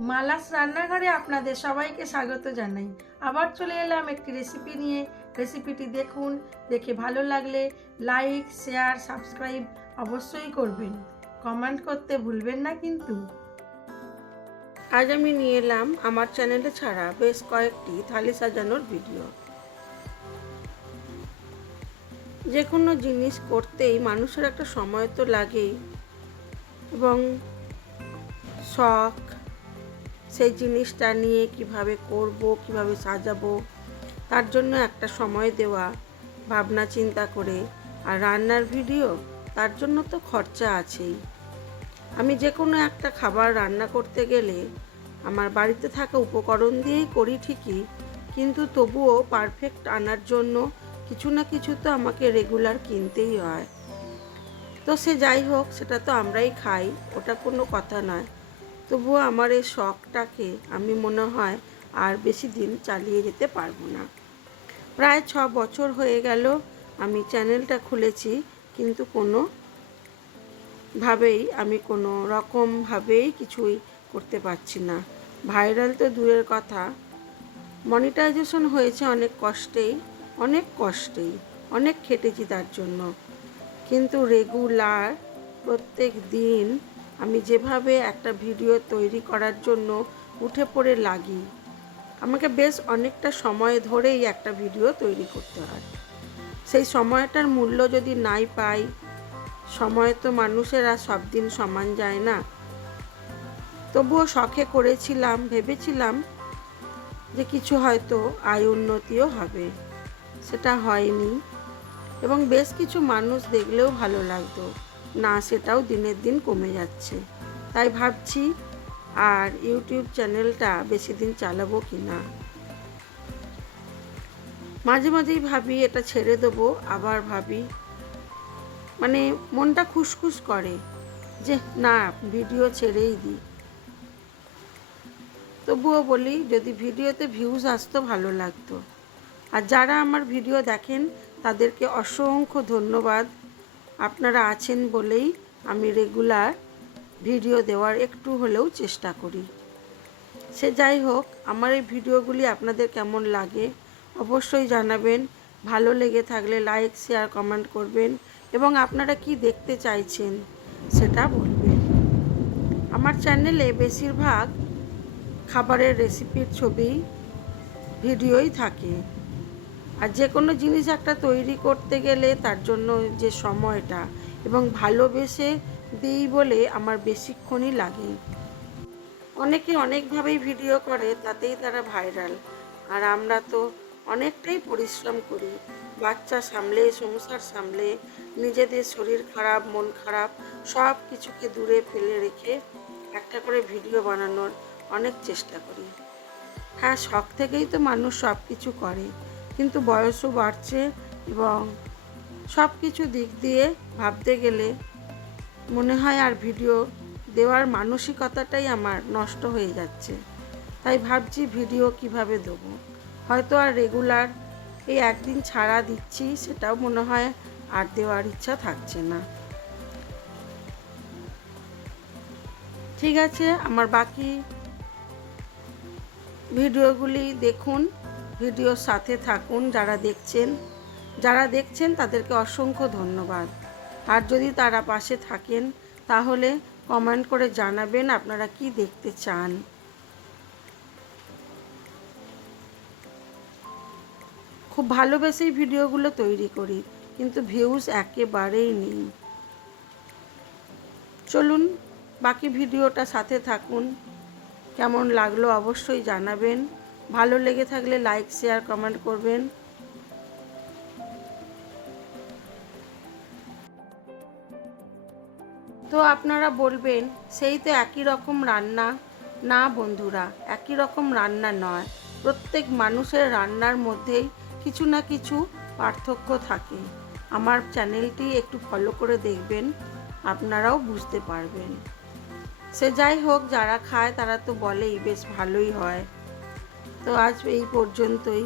মালাস রান্নাঘরে আপনাদের সবাইকে স্বাগত জানাই। আবার চলে এলাম একটি রেসিপি নিয়ে। রেসিপিটি দেখুন, দেখে ভালো লাগলে লাইক, শেয়ার, সাবস্ক্রাইব অবশ্যই করবেন। কমেন্ট করতে ভুলবেন না কিন্তু। আজ আমি নিয়ে এলাম আমার চ্যানেলে ছাড়া বেশ কয়েকটি থালি সাজানোর ভিডিও। যে কোনো জিনিস করতেই মানুষের একটা সময় তো লাগেই, এবং শখ, সেই জিনিসটা নিয়ে কিভাবে করব, কিভাবে সাজাবো, তার জন্য একটা সময় দেওয়া, ভাবনা চিন্তা করে। আর রান্নার ভিডিও, তার জন্য তো খরচা আছেই। আমি যে কোনো একটা খাবার রান্না করতে গেলে আমার বাড়িতে থাকা উপকরণ দিয়েই করি ঠিকই, কিন্তু তবুও পারফেক্ট আনার জন্য কিছু না কিছু তো আমাকে রেগুলার কিনতেই হয়। তো সে যাই হোক, সেটা তো আমরাই খাই, ওটা কোনো কথা নয়। তবুও আমার এই শখটাকে আমি মনে হয় আর বেশি দিন চালিয়ে যেতে পারবো না। প্রায় 6 বছর হয়ে গেল আমি চ্যানেলটা খুলেছি, কিন্তু কোনো রকমভাবেই কিছুই করতে পারছি না। ভাইরাল তো দূরের কথা, মনিটাইজেশন হয়েছে অনেক কষ্টেই, অনেক খেটেছি তার জন্য। কিন্তু রেগুলার প্রত্যেক দিন আমি যেভাবে একটা ভিডিও তৈরি করার জন্য উঠে পড়ে লাগি, আমাকে বেশ অনেকটা সময় ধরেই একটা ভিডিও তৈরি করতে হয়। সেই সময়টার মূল্য যদি নাই পাই, সময় তো মানুষের আর সব দিন সমান যায় না। তবুও শখে করেছিলাম, ভেবেছিলাম যে কিছু হয়তো আয় উন্নতিও হবে, সেটা হয়নি। এবং বেশ কিছু মানুষ দেখলেও ভালো লাগতো না, সেটাও দিনের দিন কমে যাচ্ছে। তাই ভাবছি আর ইউটিউব চ্যানেলটা বেশি দিন চালাবো কি না। মাঝে মাঝেই ভাবি এটা ছেড়ে দেবো, আবার ভাবি, মানে মনটা খুশখুশ করে যে না, ভিডিও ছেড়েই দিই। তবুও বলি, যদি ভিডিওতে ভিউজ আসতো ভালো লাগতো। আর যারা আমার ভিডিও দেখেন তাদেরকে অসংখ্য ধন্যবাদ। আপনারা আছেন বলেই আমি রেগুলার ভিডিও দেওয়ার একটু হলেও চেষ্টা করি। সে যাই হোক, আমার এই ভিডিওগুলি আপনাদের কেমন লাগে অবশ্যই জানাবেন। ভালো লেগে থাকলে লাইক, শেয়ার, কমেন্ট করবেন, এবং আপনারা কি দেখতে চাইছেন সেটা বলবেন। আমার চ্যানেলে বেশিরভাগ খাবারের রেসিপির ছবি, ভিডিওই থাকে। আর যে কোনো জিনিস একটা তৈরি করতে গেলে তার জন্য যে সময়টা, এবং ভালোবেসে দিই বলে আমার বেশিক্ষণই লাগে। অনেকে অনেকভাবেই ভিডিও করে, তাতেই তারা ভাইরাল। আর আমরা তো অনেকটাই পরিশ্রম করি, বাচ্চা সামলে, সংসার সামলে, নিজেদের শরীর খারাপ, মন খারাপ সব কিছুকে দূরে ফেলে রেখে একটা করে ভিডিও বানানোর অনেক চেষ্টা করি। হ্যাঁ, শখ থেকেই তো মানুষ সব কিছু করে, কিন্তু বয়সও বাড়ছে, এবং সব কিছু দিক দিয়ে ভাবতে গেলে মনে হয় আর ভিডিও দেওয়ার মানসিকতাটাই আমার নষ্ট হয়ে যাচ্ছে। তাই ভাবছি ভিডিও কিভাবে দেবো। হয়তো আর রেগুলার এই একদিন ছাড়া দিচ্ছি, সেটাও মনে হয় আর দেওয়ার ইচ্ছা থাকছে না। ঠিক আছে, আমার বাকি ভিডিওগুলি দেখুন, ভিডিওর সাথে থাকুন। যারা দেখছেন তাদেরকে অসংখ্য ধন্যবাদ। আর যদি তারা পাশে থাকেন তাহলে কমেন্ট করে জানাবেন আপনারা কি দেখতে চান। খুব ভালোবেসেই ভিডিওগুলো তৈরি করি, কিন্তু ভিউজ একেবারেই নেই। চলুন বাকি ভিডিওটা সাথে থাকুন। কেমন লাগলো অবশ্যই জানাবেন। ভালো লেগে থাকলে লাইক, শেয়ার, কমেন্ট করবেন। তো আপনারা বলবেন সেই তো একই রকম রান্না। না বন্ধুরা, একই রকম রান্না নয়। প্রত্যেক মানুষের রান্নার মধ্যেই কিছু না কিছু পার্থক্য থাকে। আমার চ্যানেলটি একটু ফলো করে দেখবেন, আপনারাও বুঝতে পারবেন। সে যাই হোক, যারা খায় তারা তো বলেই বেশ ভালোই হয়। তো আজ এই পর্যন্তই।